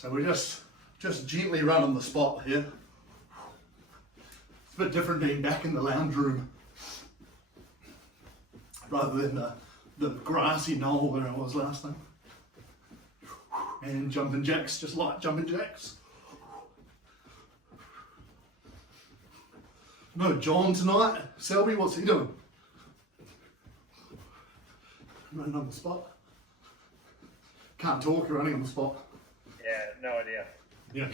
So we just gently run on the spot here. It's a bit different being back in the lounge room rather than the grassy knoll where I was last time. And jumping jacks, just light jumping jacks. No John tonight. Selby, what's he doing? Running on the spot. Can't talk, you're running on the spot. Yeah, no idea. Yeah.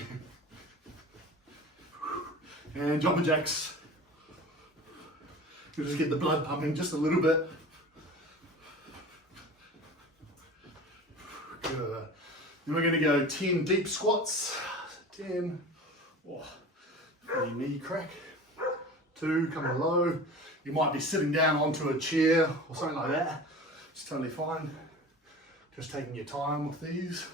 And jumping jacks. You just get the blood pumping just a little bit. Good. Then we're going to go 10 deep squats. 10. Oh, any knee crack. 2, coming low. You might be sitting down onto a chair or something like that. It's totally fine. Just taking your time with these.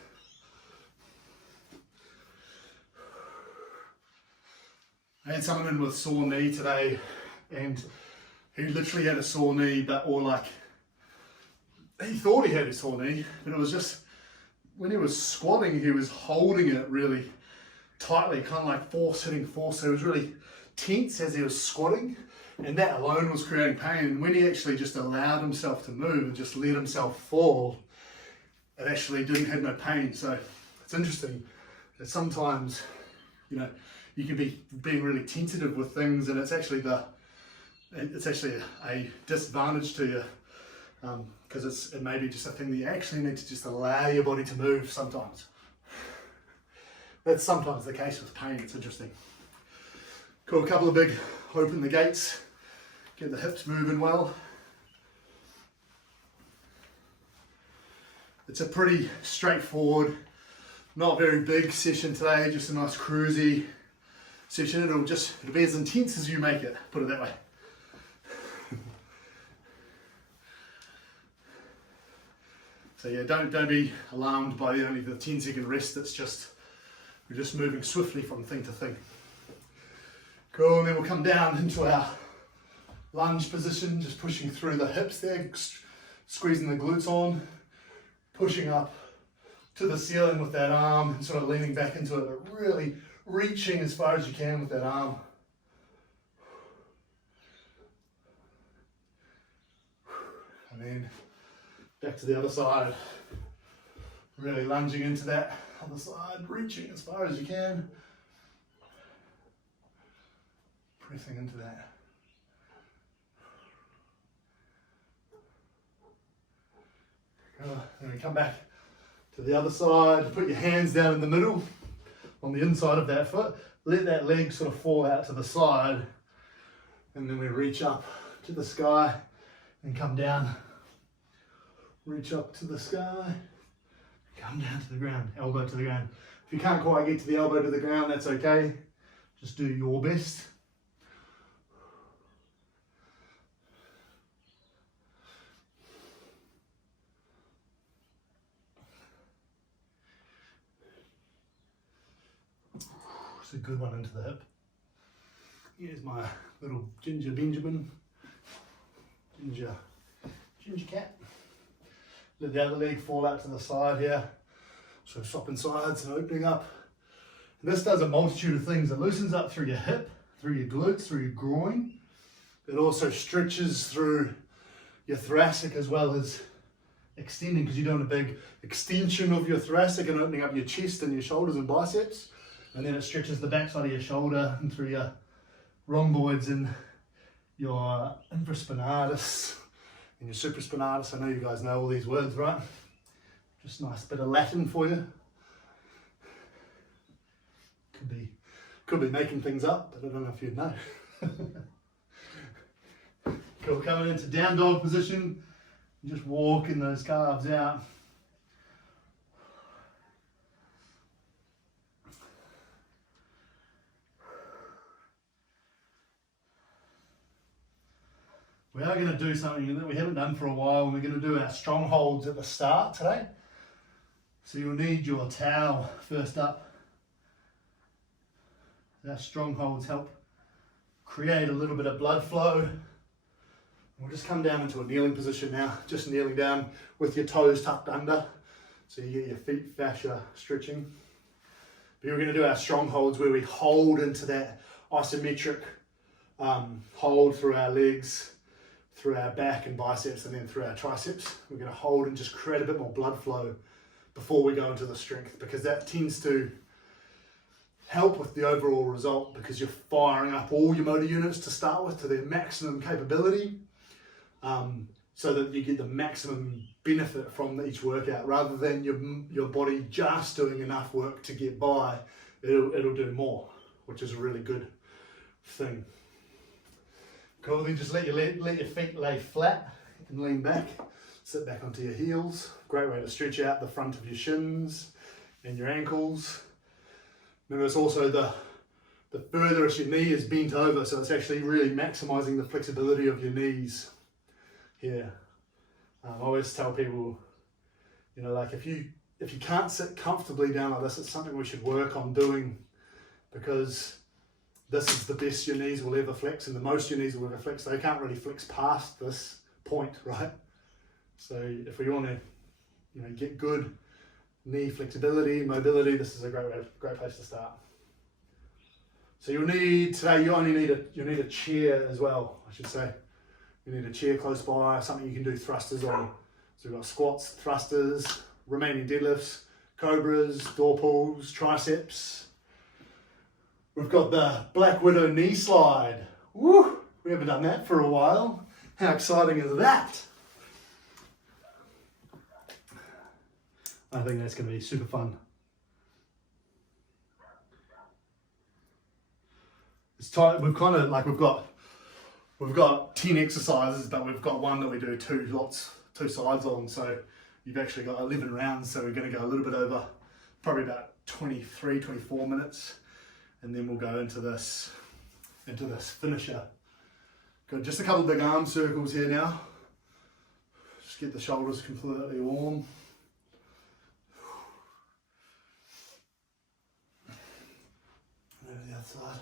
I had someone in with sore knee today, and he literally had a sore knee, but he thought he had a sore knee, but it was just when he was squatting, he was holding it really tightly, kind of like hitting force. So he was really tense as he was squatting, and that alone was creating pain. And when he actually just allowed himself to move and just let himself fall, it actually didn't have no pain. So it's interesting that sometimes, you can be being really tentative with things, and it's actually a disadvantage to you, because it may be just a thing that you actually need to just allow your body to move sometimes. That's sometimes the case with pain. It's interesting. Cool, a couple of big open the gates, get the hips moving well. It's a pretty straightforward, not very big session today, just a nice cruisy session. It'll be as intense as you make it, put it that way. So yeah, don't be alarmed by only the 10-second rest. We're just moving swiftly from thing to thing. Cool, and then we'll come down into our lunge position, just pushing through the hips there, squeezing the glutes on, pushing up to the ceiling with that arm and sort of leaning back into it, but really reaching as far as you can with that arm. And then back to the other side, really lunging into that other side, reaching as far as you can, pressing into that. And we come back to the other side, put your hands down in the middle on the inside of that foot, let that leg sort of fall out to the side, and then we reach up to the sky and come down. Reach up to the sky, come down to the ground, elbow to the ground. If you can't quite get to the elbow to the ground, that's okay. Just do your best. It's a good one into the hip. Here's my little ginger Benjamin, ginger cat. Let the other leg fall out to the side here. So swapping sides and opening up. And this does a multitude of things. It loosens up through your hip, through your glutes, through your groin. It also stretches through your thoracic as well as extending, because you're doing a big extension of your thoracic and opening up your chest and your shoulders and biceps. And then it stretches the backside of your shoulder and through your rhomboids and your infraspinatus and your supraspinatus. I know you guys know all these words, right? Just a nice bit of Latin for you. Could be making things up, but I don't know if you'd know. Cool, coming into down dog position, just walking those calves out. We are going to do something that we haven't done for a while, and we're going to do our strongholds at the start today. So you'll need your towel first up. Our strongholds help create a little bit of blood flow. We'll just come down into a kneeling position now, just kneeling down with your toes tucked under, so you get your feet fascia stretching. But we're going to do our strong holds where we hold into that isometric hold through our legs, through our back and biceps, and then through our triceps. We're going to hold and just create a bit more blood flow before we go into the strength, because that tends to help with the overall result, because you're firing up all your motor units to start with to their maximum capability, so that you get the maximum benefit from each workout, rather than your body just doing enough work to get by. It'll do more, which is a really good thing. Cool, then just let your feet lay flat and lean back. Sit back onto your heels. Great way to stretch out the front of your shins and your ankles. Remember, it's also the furthest your knee is bent over, so it's actually really maximizing the flexibility of your knees here. I always tell people, you know, like if you can't sit comfortably down like this, it's something we should work on doing, because this is the best your knees will ever flex, and the most your knees will ever flex. They can't really flex past this point, right? So if we want to, you know, get good knee flexibility, mobility, this is a great place to start. So you'll need, today you need a chair as well, I should say. You need a chair close by, something you can do thrusters on. So we've got squats, thrusters, remaining deadlifts, cobras, door pulls, triceps. We've got the Black Widow knee slide. Woo! We haven't done that for a while. How exciting is that? I think that's going to be super fun. It's tight. We've got 10 exercises, but we've got one that we do two sides on. So you've actually got 11 rounds. So we're going to go a little bit over, probably about 23, 24 minutes. And then we'll go into this finisher. Got just a couple of big arm circles here now. Just get the shoulders completely warm. Over the other side.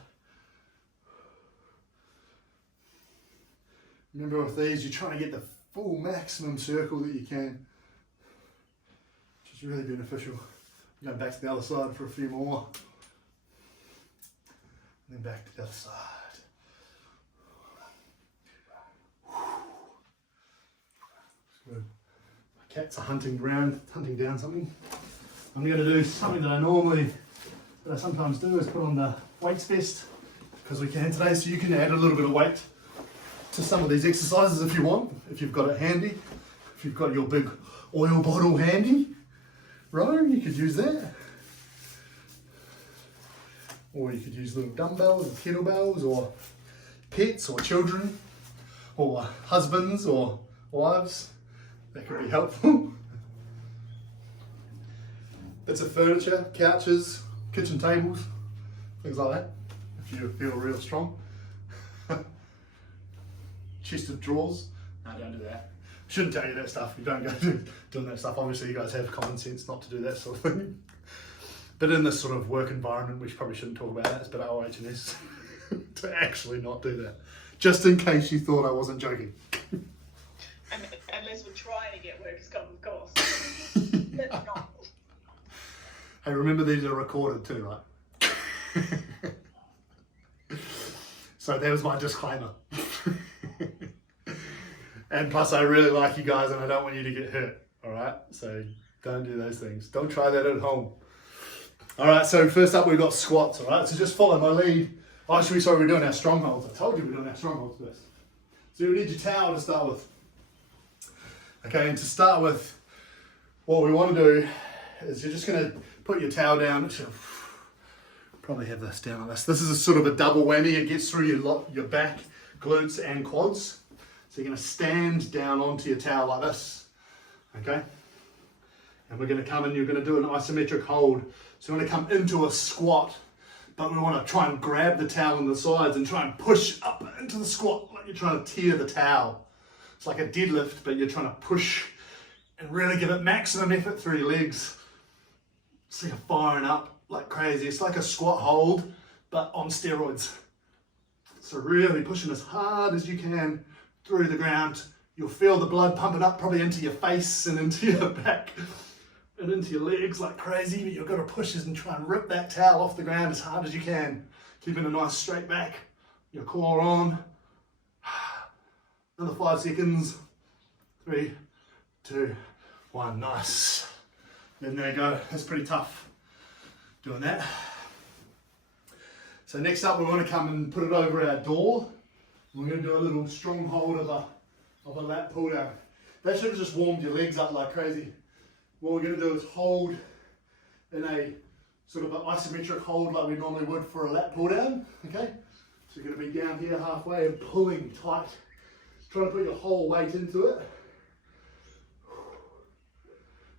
Remember, with these, you're trying to get the full maximum circle that you can, which is really beneficial. I'm going back to the other side for a few more. And then back to the other side. Good. My cats are hunting down something. I'm going to do something that I sometimes do, is put on the weights vest, because we can today, so you can add a little bit of weight to some of these exercises if you want, if you've got it handy. If you've got your big oil bottle handy, right, you could use that. Or you could use little dumbbells or kettlebells, or pets or children or husbands or wives. That could be helpful. Bits of furniture, couches, kitchen tables, things like that, if you feel real strong. Chest of drawers. No, don't do that. Shouldn't tell you that stuff. You don't go doing that stuff. Obviously you guys have common sense not to do that sort of thing. But in this sort of work environment, we probably shouldn't talk about that. It's a bit OH&S to actually not do that. Just in case you thought I wasn't joking. Unless we're trying to get workers' comp, of course. Let's not. Hey, remember these are recorded too, right? So there was my disclaimer. And plus, I really like you guys and I don't want you to get hurt, all right? So don't do those things. Don't try that at home. All right, so first up we've got squats, all right? So just follow my lead. Oh, we're doing our strongholds. I told you we're doing our strongholds first. So you need your towel to start with. Okay, and to start with, what we want to do is you're just going to put your towel down. Probably have this down like this. This is a sort of a double whammy. It gets through your back, glutes and quads. So you're going to stand down onto your towel like this, okay? And we're going to come in, you're going to do an isometric hold. So we're going to come into a squat, but we want to try and grab the towel on the sides and try and push up into the squat like you're trying to tear the towel. It's like a deadlift, but you're trying to push and really give it maximum effort through your legs. So you're firing up like crazy. It's like a squat hold, but on steroids. So really pushing as hard as you can through the ground. You'll feel the blood pumping up probably into your face and into your back. and into your legs like crazy, but you've got to push and try and rip that towel off the ground as hard as you can. Keeping a nice straight back, your core on. Another 5 seconds. 3, 2, 1, nice. And there you go, that's pretty tough doing that. So next up we want to come and put it over our door. We're going to do a little strong hold of a lat pull down. That should have just warmed your legs up like crazy. What we're going to do is hold in a sort of an isometric hold like we normally would for a lat pull down, okay? So you're going to be down here halfway and pulling tight. Try to put your whole weight into it.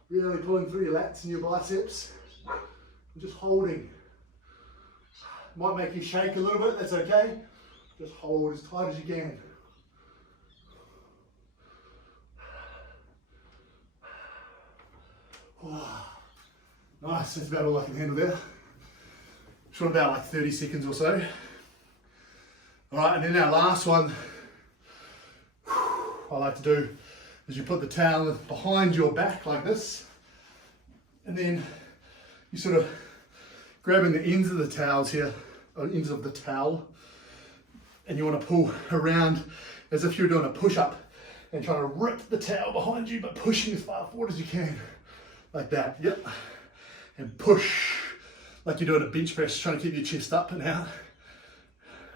Really pulling through your lats and your biceps. And just holding. Might make you shake a little bit, that's okay. Just hold as tight as you can. Oh, nice, that's about all I can handle there. Just want about like 30 seconds or so. Alright, and then our last one I like to do is you put the towel behind your back like this, and then you sort of grabbing the ends of the towels here, or ends of the towel, and you want to pull around as if you're doing a push-up and trying to rip the towel behind you, but pushing as far forward as you can. Like that, yep. And push like you're doing a bench press, trying to keep your chest up and out.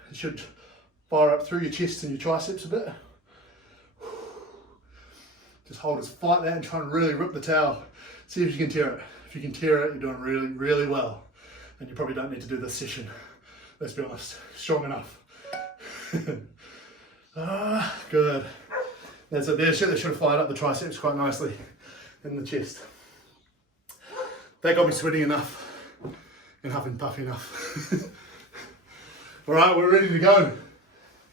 It should fire up through your chest and your triceps a bit. Just hold as fight that and try and really rip the towel. See if you can tear it. If you can tear it, you're doing really, really well. And you probably don't need to do this session. Let's be honest, strong enough. Good. That's it there. That should have fired up the triceps quite nicely in the chest. That got me sweating enough and huff and puff enough. All right, we're ready to go.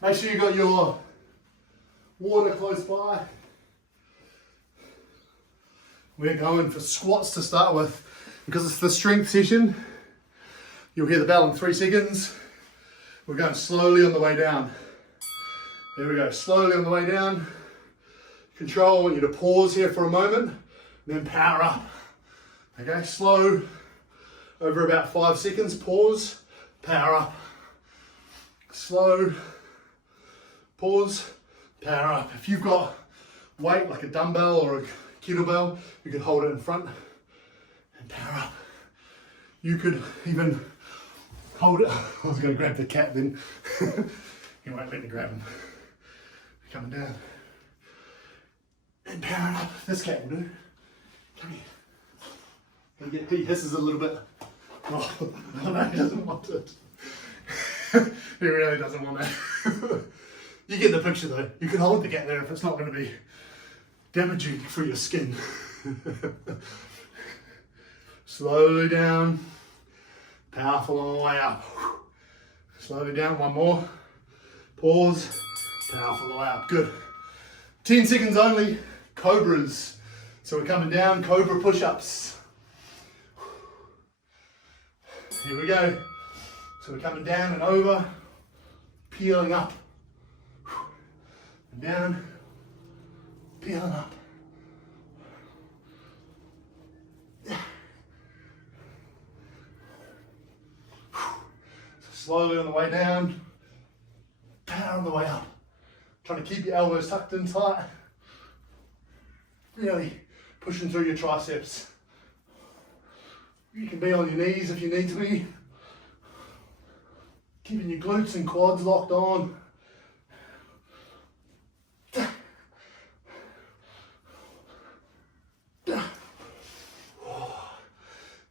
Make sure you got your water close by. We're going for squats to start with. Because it's the strength session, you'll hear the bell in 3 seconds. We're going slowly on the way down. There we go, slowly on the way down. Control, I want you to pause here for a moment, then power up. Okay, slow, over about 5 seconds, pause, power up. Slow, pause, power up. If you've got weight like a dumbbell or a kettlebell, you can hold it in front and power up. You could even hold it. I was going to grab the cat then. He won't let me grab him. Coming down. And powering up. This cat will do. Come here. He hisses a little bit. Oh, no, he doesn't want it. He really doesn't want that. You get the picture though. You can hold the cat there if it's not going to be damaging for your skin. Slowly down. Powerful on the way up. Slowly down, one more. Pause. Powerful on the way up. Good. 10 seconds only. Cobras. So we're coming down, Cobra Push Ups. Here we go. So we're coming down and over, peeling up, and down, peeling up. So slowly on the way down, power on the way up. Trying to keep your elbows tucked in tight. Really pushing through your triceps. You can be on your knees if you need to be. Keeping your glutes and quads locked on.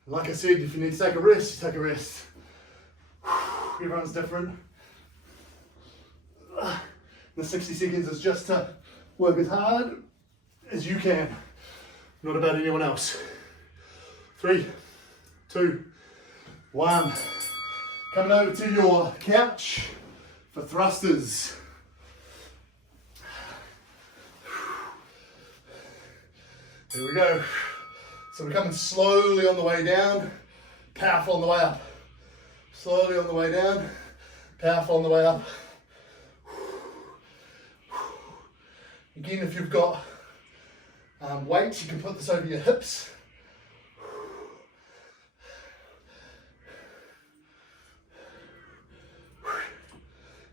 Like I said, if you need to take a rest, you take a rest. Everyone's different. The 60 seconds is just to work as hard as you can, not about anyone else. 3, 2, 1. Coming over to your couch for thrusters. There we go. So we're coming slowly on the way down, powerful on the way up. Slowly on the way down, powerful on the way up. Again, if you've got weights, you can put this over your hips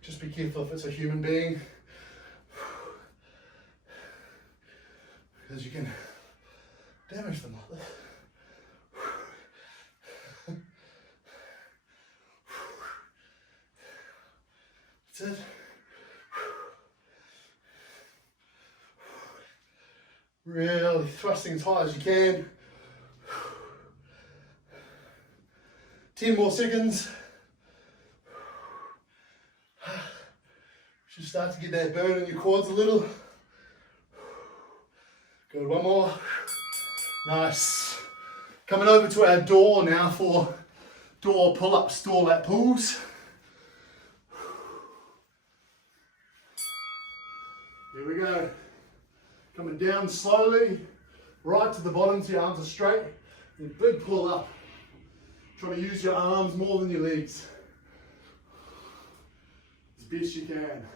Just be careful if it's a human being, because you can damage them like this. That's it. Really thrusting as high as you can. 10 more seconds. Should start to get that burn in your quads a little. Good, one more. Nice. Coming over to our door now for door pull-ups, door lat pulls. Here we go. Coming down slowly, right to the bottom so your arms are straight. And big pull up. Try to use your arms more than your legs. As best you can.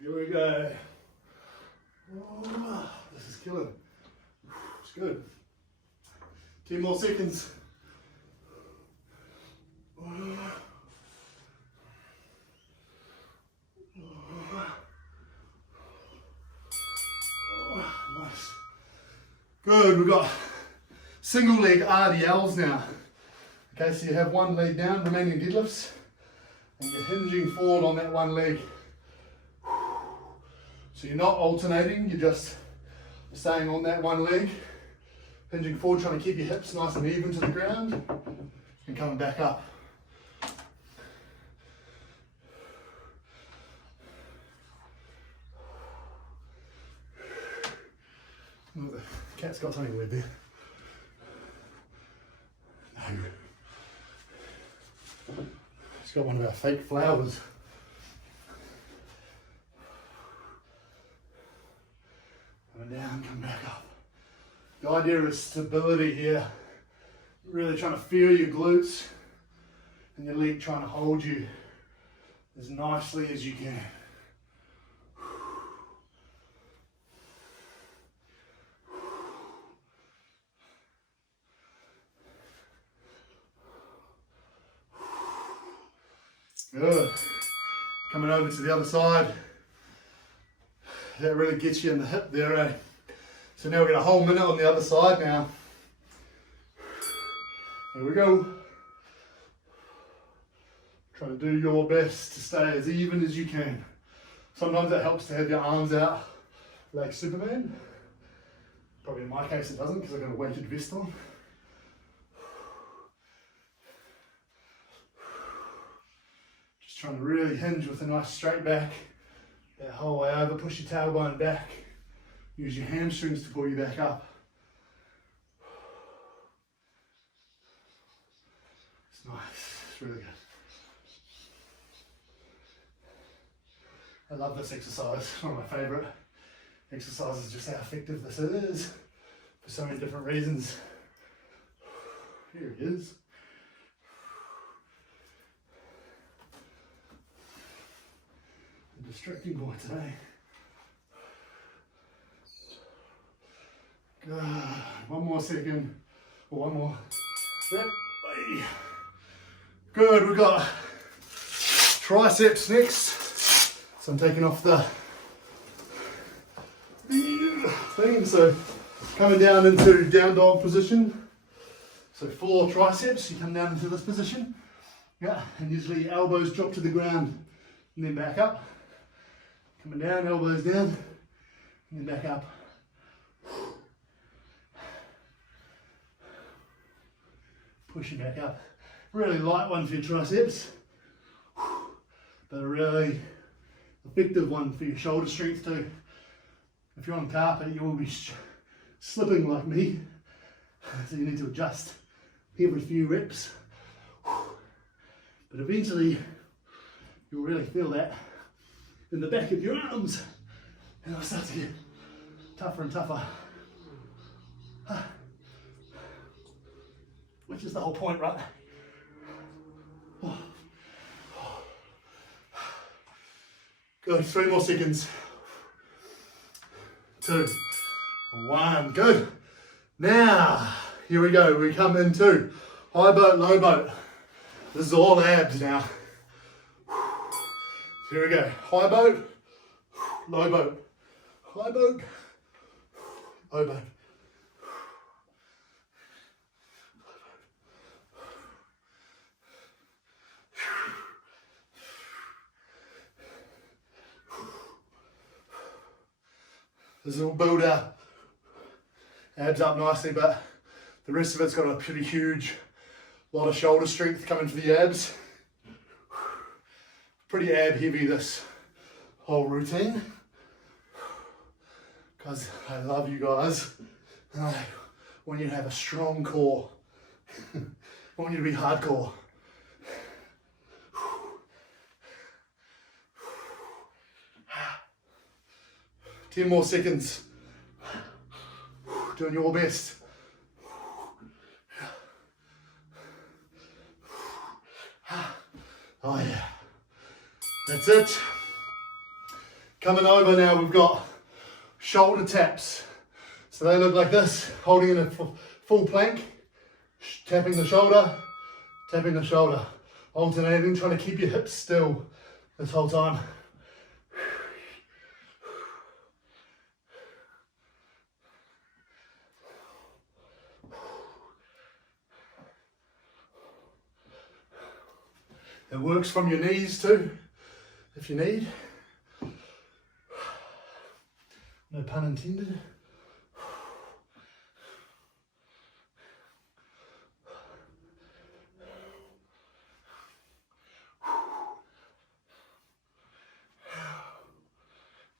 Here we go. This is killing. It's good. 10 more seconds. Nice. Good, we've got single leg RDLs now. Okay, so you have one leg down, remaining deadlifts, and you're hinging forward on that one leg. So you're not alternating, you're just staying on that one leg, hinging forward, trying to keep your hips nice and even to the ground, and coming back up. Oh, the cat's got something weird there. No. It's got one of our fake flowers. Coming down, come back up. The idea is stability here. Really trying to feel your glutes and your leg trying to hold you as nicely as you can. Good. Coming over to the other side. That really gets you in the hip there, eh? So now we've got a whole minute on the other side now. There we go. Try to do your best to stay as even as you can. Sometimes it helps to have your arms out like Superman. Probably in my case it doesn't because I've got a weighted vest on. Just trying to really hinge with a nice straight back. That whole way over, push your tailbone back. Use your hamstrings to pull you back up. It's nice, it's really good. I love this exercise, one of my favourite exercises, just how effective this is for so many different reasons. Here it is. The distracting boy today. Good. One more second, or one more rep. Good, we've got triceps next. So I'm taking off the thing, so coming down into down dog position. So 4 triceps, you come down into this position. Yeah, and usually elbows drop to the ground and then back up. Coming down, elbows down, and then back up. Pushing back up. Really light one for your triceps, but a really effective one for your shoulder strength too. If you're on carpet, you will be slipping like me, so you need to adjust every few reps. But eventually, you'll really feel that in the back of your arms, and it'll start to get tougher and tougher. Which is the whole point, right? Good, 3 more seconds. 2, 1, good. Now, here we go. We come into high boat, low boat. This is all abs now. Here we go. High boat, low boat. High boat, low boat. This will build our abs up nicely, but the rest of it's got a pretty huge lot of shoulder strength coming for the abs. Pretty ab heavy this whole routine, because I love you guys and I want you to have a strong core. I want you to be hardcore. 10 more seconds. Doing your best. Oh yeah. That's it. Coming over now, we've got shoulder taps. So they look like this, holding in a full plank, tapping the shoulder, alternating, trying to keep your hips still this whole time. It works from your knees too, if you need. No pun intended.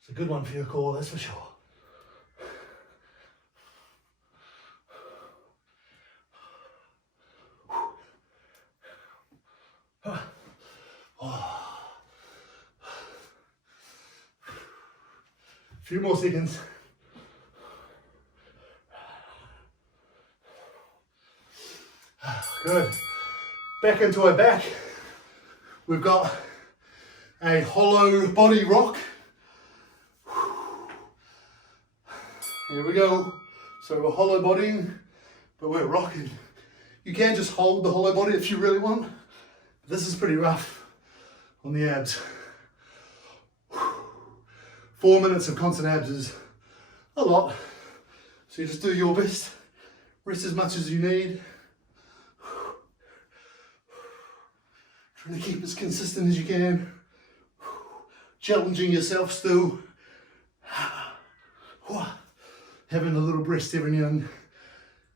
It's a good one for your core, that's for sure. Few more seconds. Good. Back into our back. We've got a hollow body rock. Here we go. So we're hollow bodying, but we're rocking. You can just hold the hollow body if you really want. This is pretty rough on the abs. 4 minutes of constant abs is a lot. So you just do your best. Rest as much as you need. Trying to keep as consistent as you can. Challenging yourself still. Having a little rest every now and then.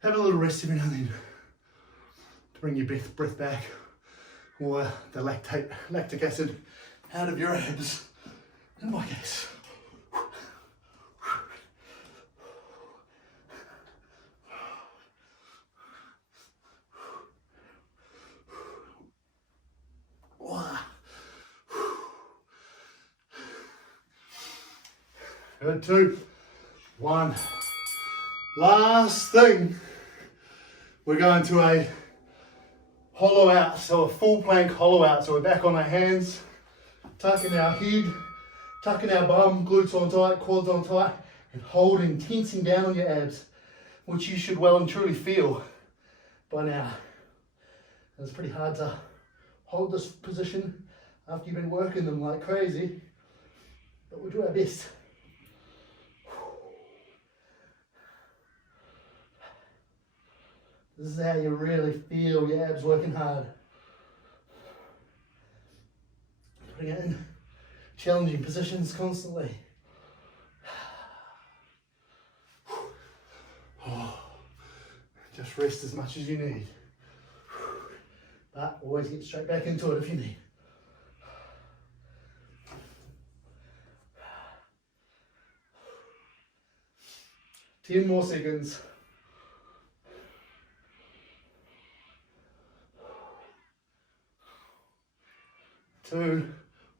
Having a little rest every now and then. To bring your breath back. Or the lactic acid out of your abs. In my case. Good, 2, 1. Last thing, we're going to a hollow out, so a full plank hollow out. So we're back on our hands, tucking our head, tucking our bum, glutes on tight, quads on tight, and holding, tensing down on your abs, which you should well and truly feel by now. It's pretty hard to hold this position after you've been working them like crazy, but we'll do our best. This is how you really feel your abs working hard. Putting it in challenging positions constantly. Just rest as much as you need. But always get straight back into it if you need. Ten more seconds. 2,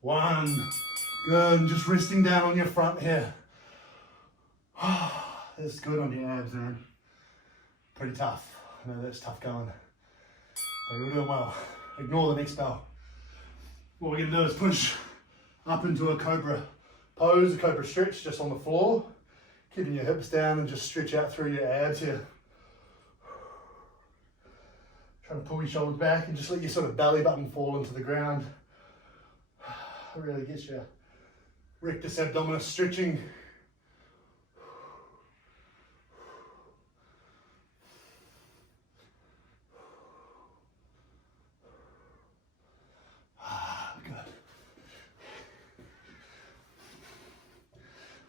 1, Good, and just resting down on your front here. That's good on your abs, man. Pretty tough. I know that's tough going. But you're doing well. Ignore the next bell. What we're going to do is push up into a cobra pose, a cobra stretch just on the floor. Keeping your hips down and just stretch out through your abs here. Trying to pull your shoulders back and just let your sort of belly button fall into the ground. It really gets your rectus abdominis stretching. Good.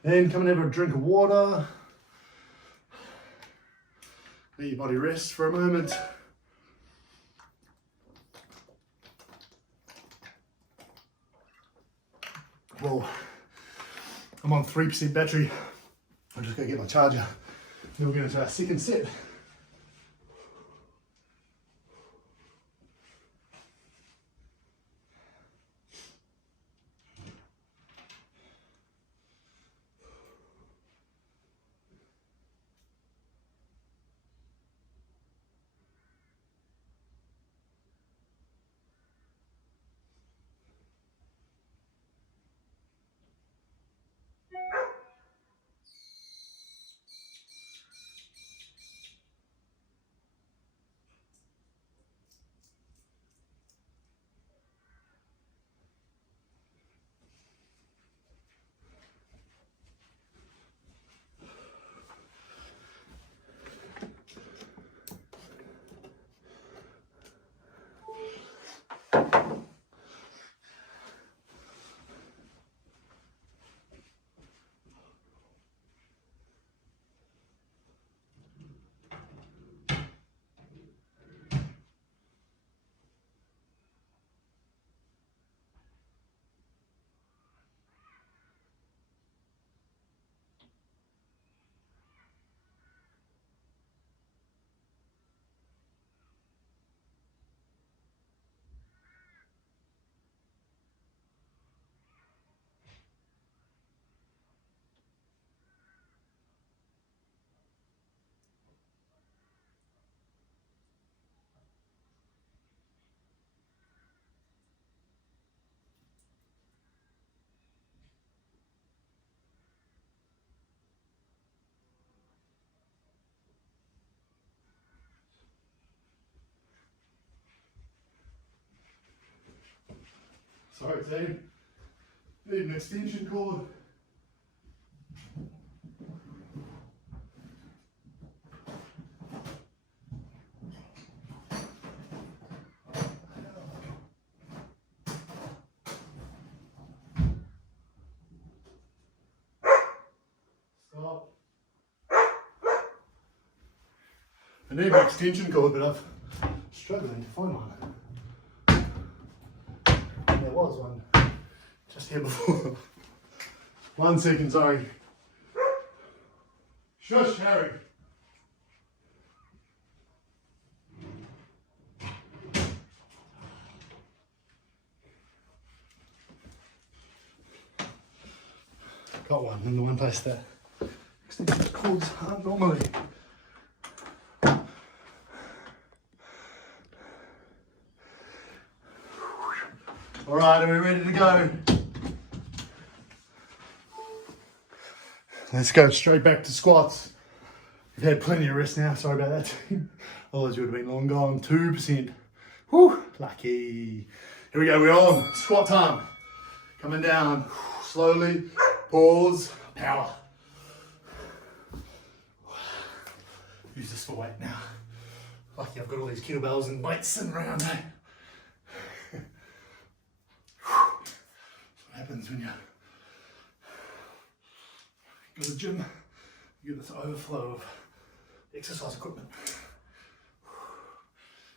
Then come and have a drink of water. Let your body rest for a moment. Well, I'm on 3% battery. I'm just going to get my charger. Then we'll get into our second set. Sorry, team. Need an extension cord. Stop. I need an extension cord, but I'm struggling to find one. There was one just here before. 1 second, sorry. Shush, Harry. Got one in the one place that extension cords aren't normally. All right, are we ready to go? Let's go straight back to squats. We've had plenty of rest now, sorry about that. Otherwise you would have been long gone. 2%. Whew, lucky. Here we go, we're on squat time. Coming down, slowly, pause, power. Use this for weight now. Lucky I've got all these kettlebells and weights sitting around, eh? What happens when you go to the gym, you get this overflow of exercise equipment.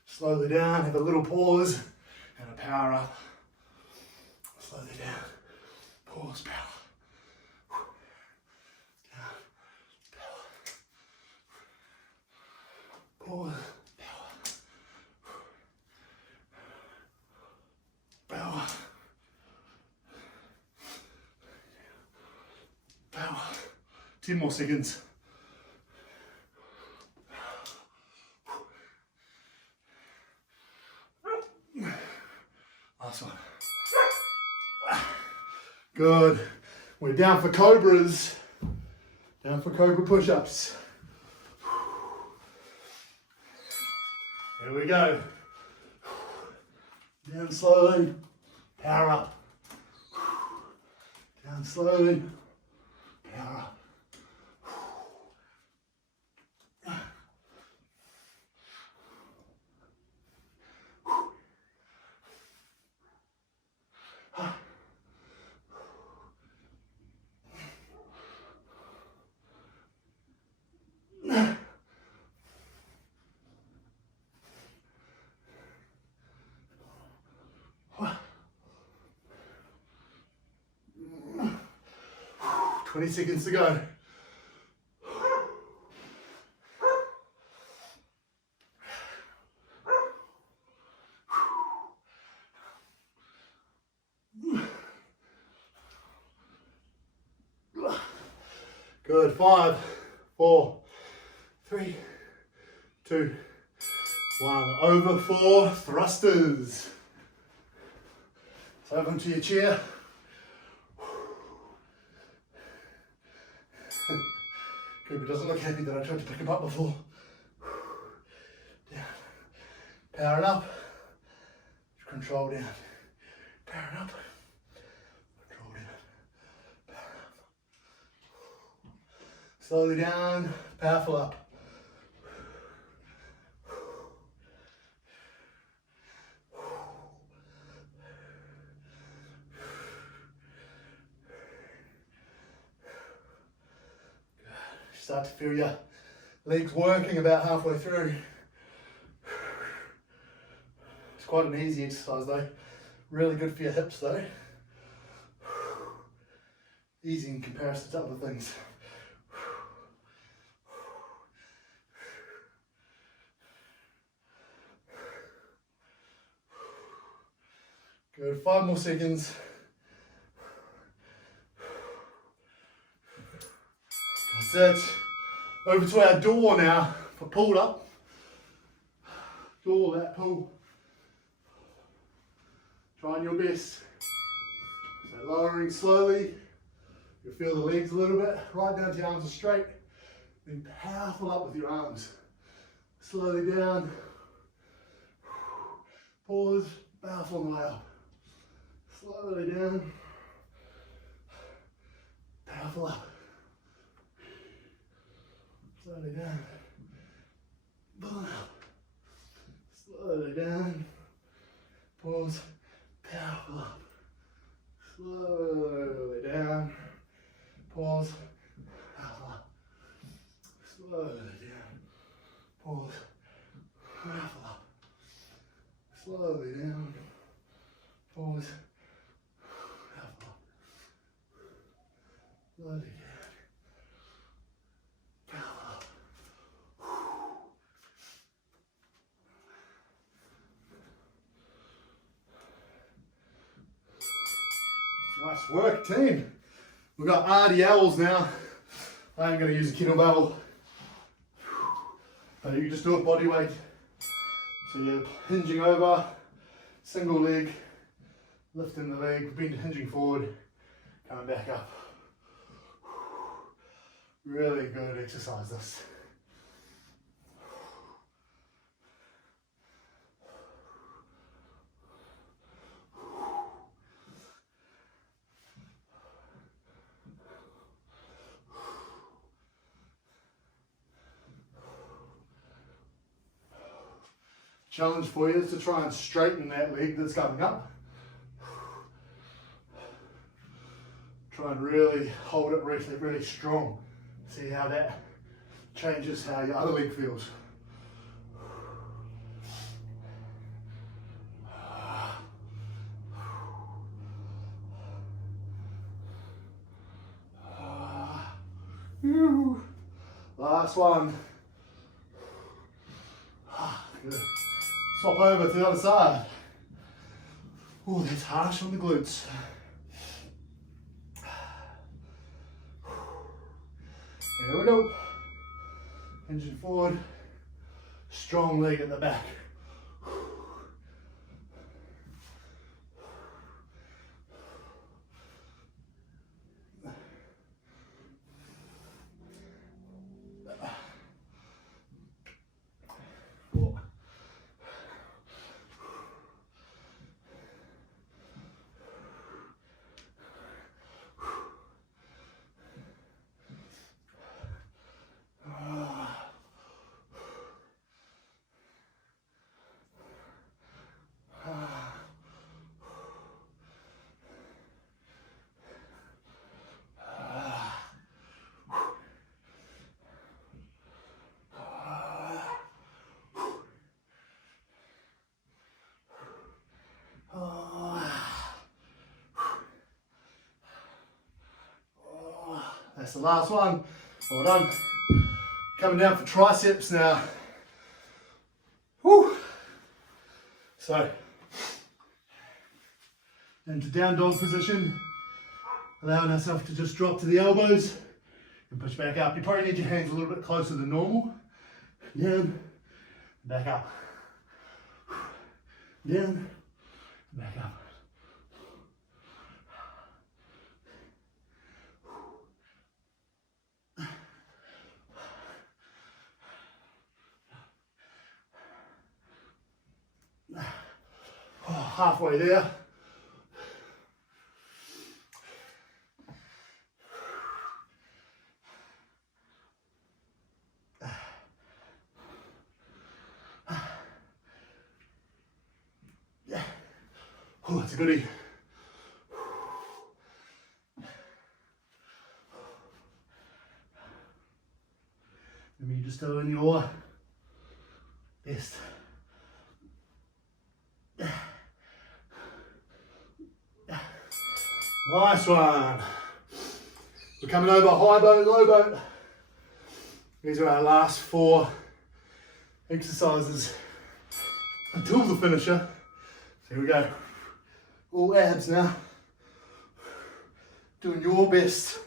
Slowly down, have a little pause and a power up. Slowly down, pause, power. Down, power. Pause, power. Power. 10 more seconds. Last one. Good. We're down for cobras. Down for Cobra Push Ups. Here we go. Down slowly. Power up. Down slowly. Power up. Twenty seconds to go. Good. 5, 4, 3, 2, 1. Over 4 thrusters. So over to your chair. Cooper doesn't look happy that I tried to pick him up before. Down. Powering up. Control down. Powering up. Control down. Powering up. Slowly down. Powerful up. Start to feel your legs working about halfway through. It's quite an easy exercise though. Really good for your hips though. Easy in comparison to other things. Good, 5 more seconds. That's it. Over to our door now for pull up. Door, that pull. Trying your best. So lowering slowly. You'll feel the legs a little bit. Right down to your arms are straight. Then powerful up with your arms. Slowly down. Pause. Powerful on the way up. Slowly down. Powerful up. Slowly down. Pull up. Slowly down. Pause. Powerful up. Slowly down. Pause. Powerful up. Slowly down. Pause. Powerful up. Slowly down. Pause. Powerful up. Slowly down. Nice work, team. We've got RDLs now. I ain't going to use a kettlebell, but you can just do it body weight. So you're hinging over, single leg, lifting the leg, hinging forward, coming back up. Really good exercise this. Challenge for you is to try and straighten that leg that's coming up. Try and really hold it really strong. See how that changes how your other leg feels. Last one. Good. Swap over to the other side. Oh, that's harsh on the glutes. Here we go. Engine forward. Strong leg at the back. That's the last one. Well done. Coming down for triceps now. Woo. So, into down dog position. Allowing ourselves to just drop to the elbows and push back up. You probably need your hands a little bit closer than normal. Down, back up. Down, back up. Oh, halfway there. Yeah. Oh, that's a goodie. Maybe you just throw in your best. Nice one. We're coming over high boat, low boat. These are our last 4 exercises until the finisher. So here we go. All abs now. Doing your best.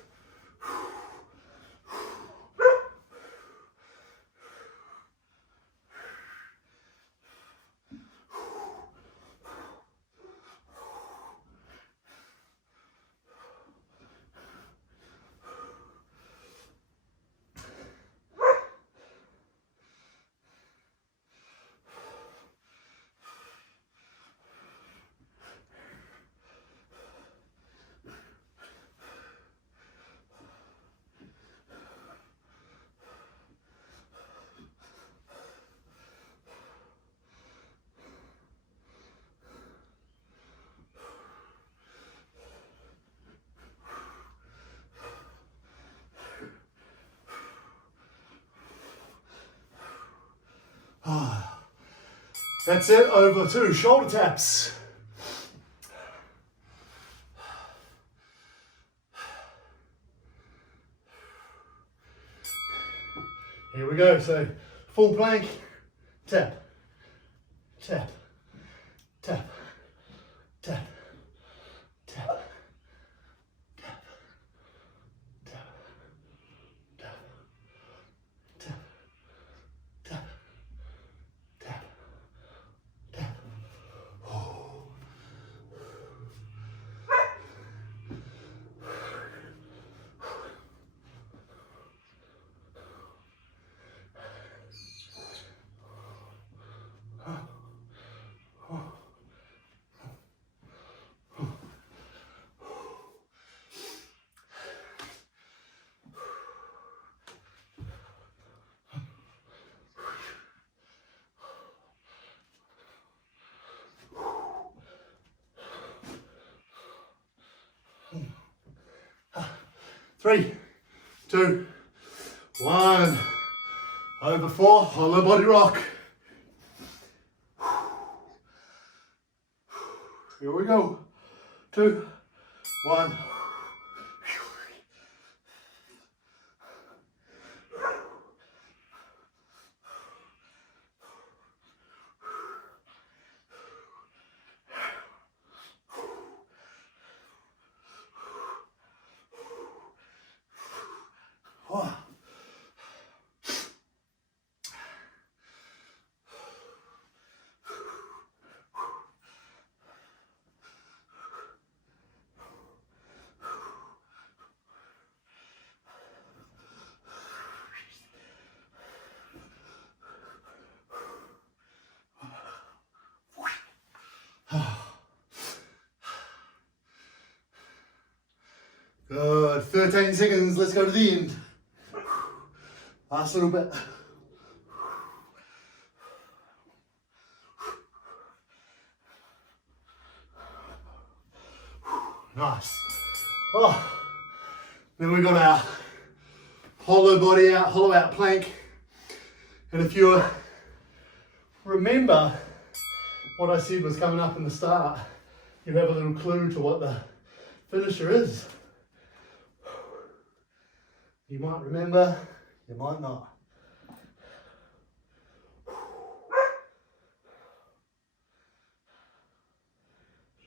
That's it, over to shoulder taps. Here we go, so full plank, tap, tap, tap, tap, tap, tap, tap, tap, tap, tap, tap, tap. Oh. Three, two, one. Over 4, hollow body rock. Here we go. 2, 1. 13 seconds, let's go to the end. Last little bit. Nice. Oh, then we got our hollow out plank. And if you remember what I said was coming up in the start, you have a little clue to what the finisher is. You might remember, you might not.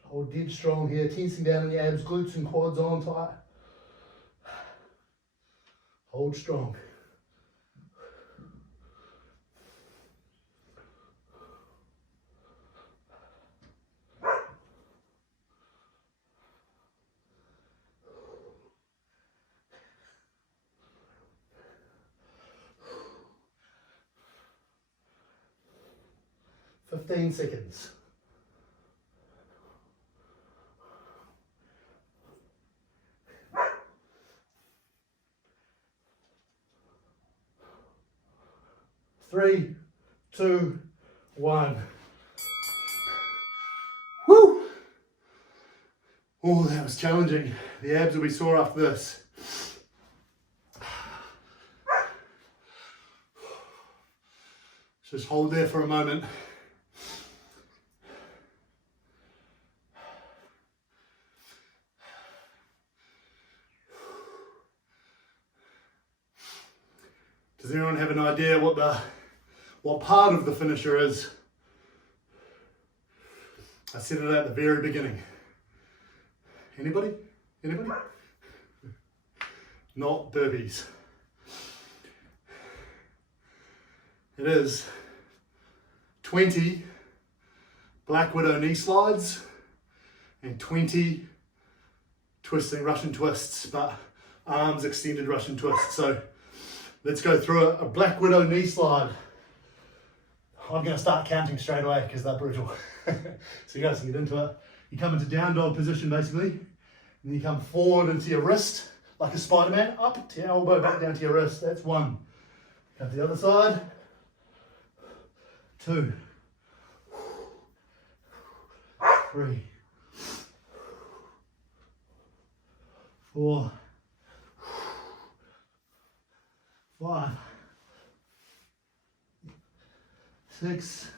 Hold dead strong here, tensing down in the abs, glutes and quads on tight. Hold strong. Fifteen seconds. Three, two, one. Woo! Oh, that was challenging. The abs will be sore after this. Just hold there for a moment. Does anyone have an idea what part of the finisher is? I said it at the very beginning. Anybody? Anybody? Not burpees. It is 20 Black Widow knee slides and 20 twisting Russian twists, but arms extended Russian twists. So let's go through a Black Widow knee slide. I'm going to start counting straight away because they're brutal. So you guys can get into it. You come into down dog position basically, and then you come forward into your wrist like a Spider-Man, up to your elbow, back down to your wrist. That's one. Come to the other side. 2, 3, 4, 5, 6,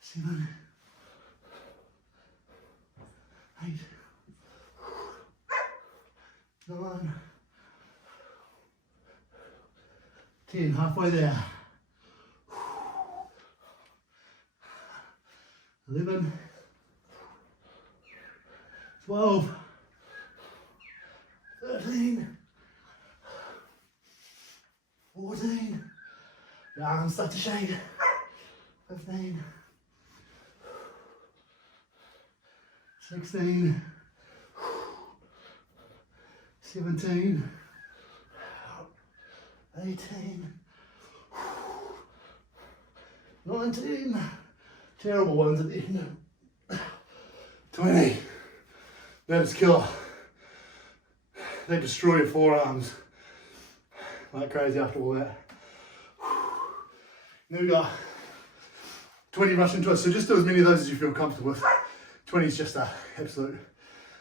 7, 8, 9, 10, halfway there. 11, 12, 13, 14, the arms start to shake, 15, 16, 17, 18, 19, terrible ones at the end, 20, that is killer. They destroy your forearms like crazy after all that. Then we got 20 Russian twists, so just do as many of those as you feel comfortable with. 20 is just an absolute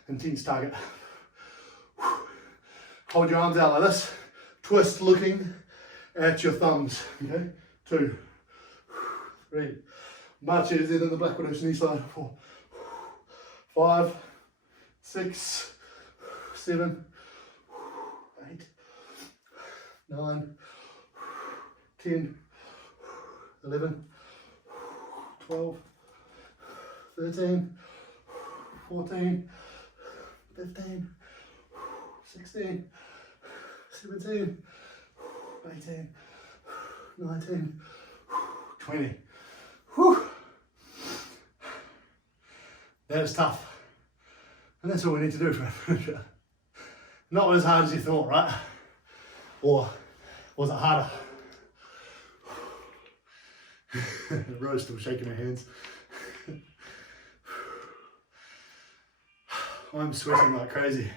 intense target. Hold your arms out like this, twist looking at your thumbs, okay? 2, 3, march it in the Black Widow knee slide, 4, 5, 6, 7, 8, 9, 10, 11, 12, 13, 14, 15, 16, 17, 18, 19, 20. Whew. That is tough. And that's all we need to do for a finisher. Not as hard as you thought, right? Or was it harder? Rose still shaking her hands. I'm sweating like crazy.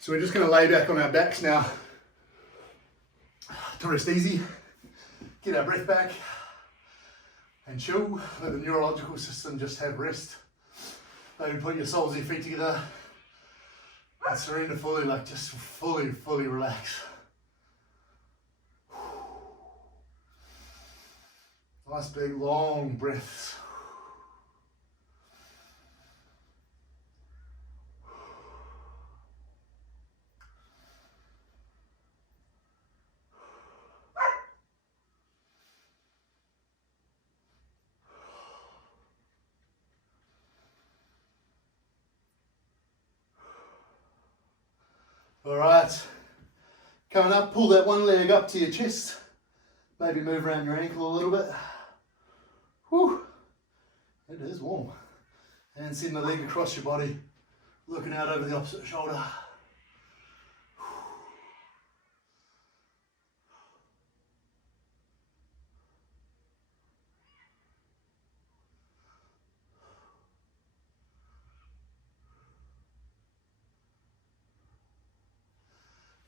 So we're just going to lay back on our backs now to rest easy, get our breath back and chill. Let the neurological system just have rest. Maybe put your soles of your feet together and surrender fully, like just fully relax. Nice big long breaths. All right, coming up, pull that one leg up to your chest. Maybe move around your ankle a little bit. Whew, it is warm. And send the leg across your body, looking out over the opposite shoulder.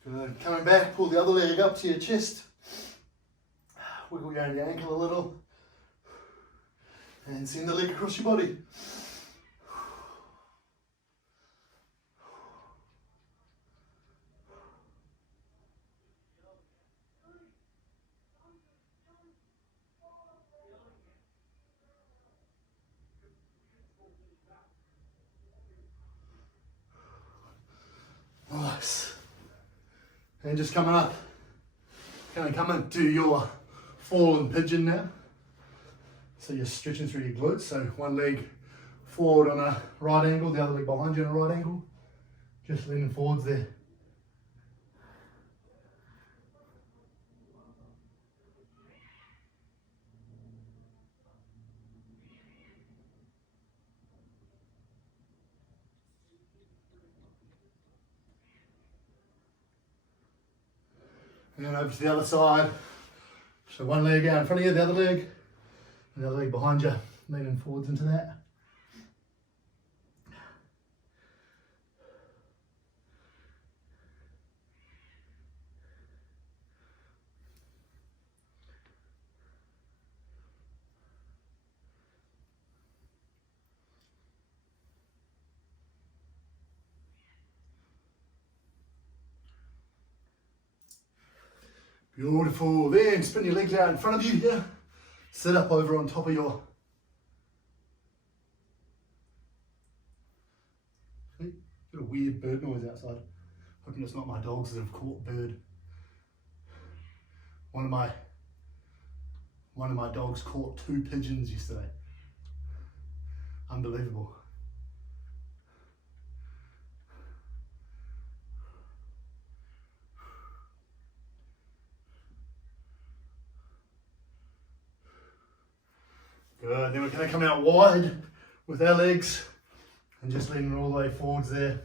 Good. Coming back, pull the other leg up to your chest. Wiggle around your ankle a little. And send the leg across your body. Nice. And just coming up. Going to come into your fallen pigeon now. So you're stretching through your glutes. So one leg forward on a right angle, the other leg behind you on a right angle. Just leaning forwards there. And then over to the other side. So one leg out in front of you, the other leg, and the other leg behind you, leaning forwards into that. Beautiful. Then spin your legs out in front of you here. Sit up over on top of your feet. Got a weird bird noise outside. Hoping it's not my dogs that have caught bird. One of my dogs caught 2 pigeons yesterday. Unbelievable. Good, then we're going to come out wide with our legs and just leaning all the way forwards there.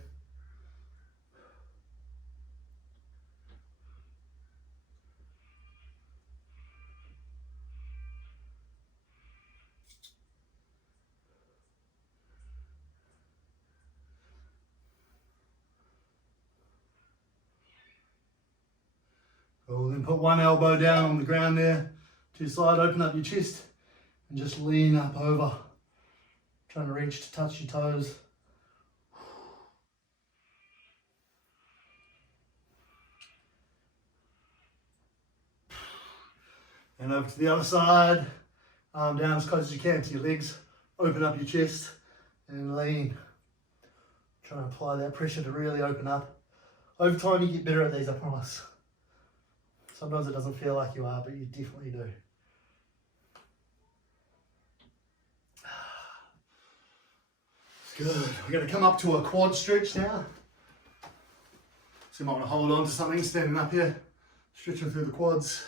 Cool, then put one elbow down on the ground there to your side, open up your chest and just lean up over, trying to reach to touch your toes. And over to the other side, arm down as close as you can to your legs, open up your chest and lean. Try and apply that pressure to really open up. Over time you get better at these, I promise. Sometimes it doesn't feel like you are, but you definitely do. Good. We're going to come up to a quad stretch now. So you might want to hold on to something, standing up here, stretching through the quads.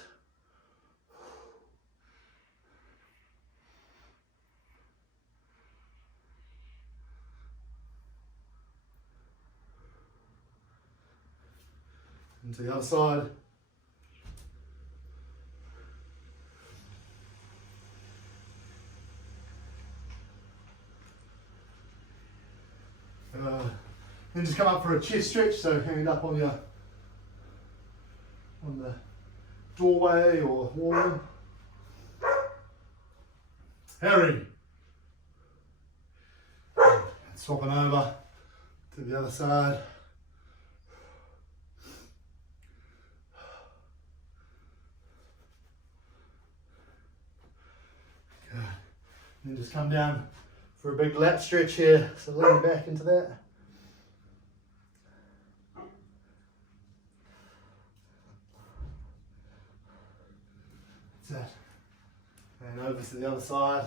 And to the other side. come up for a chest stretch, so hand up on the doorway or wall. Harry. Swapping over to the other side. Good. And just come down for a big lat stretch here. So lean back into that. That's it. And over to the other side.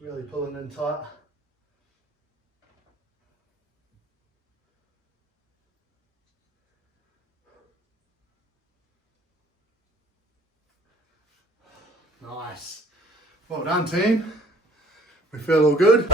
Really pulling in tight. Nice. Well done, team. We feel all good.